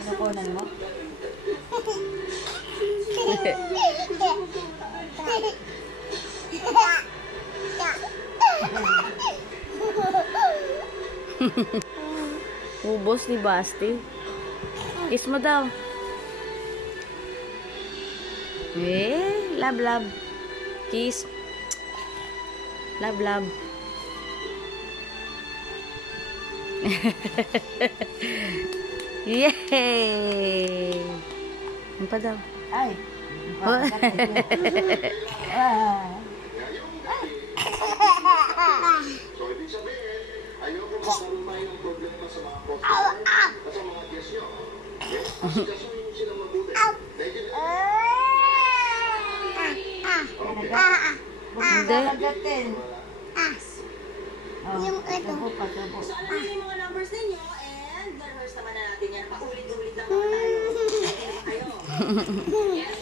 Kinukunan mo? Ubos ni Basti. Kiss mo daw. Love, love. Kiss. Love, love. Yay! Ano pa daw? Ay! So, ibig sabihin, ayoko magkaroon tayo ng problema sa mga customer at sa mga guest nyo. Yes? Asikasuhin mo sila mabuti. Hindi. Yung ito. So, alam niyo yung mga numbers ninyo and na-rehearse naman na natin yan. Paulit-ulit lang naman tayo. Okay na ba kayo? Yes.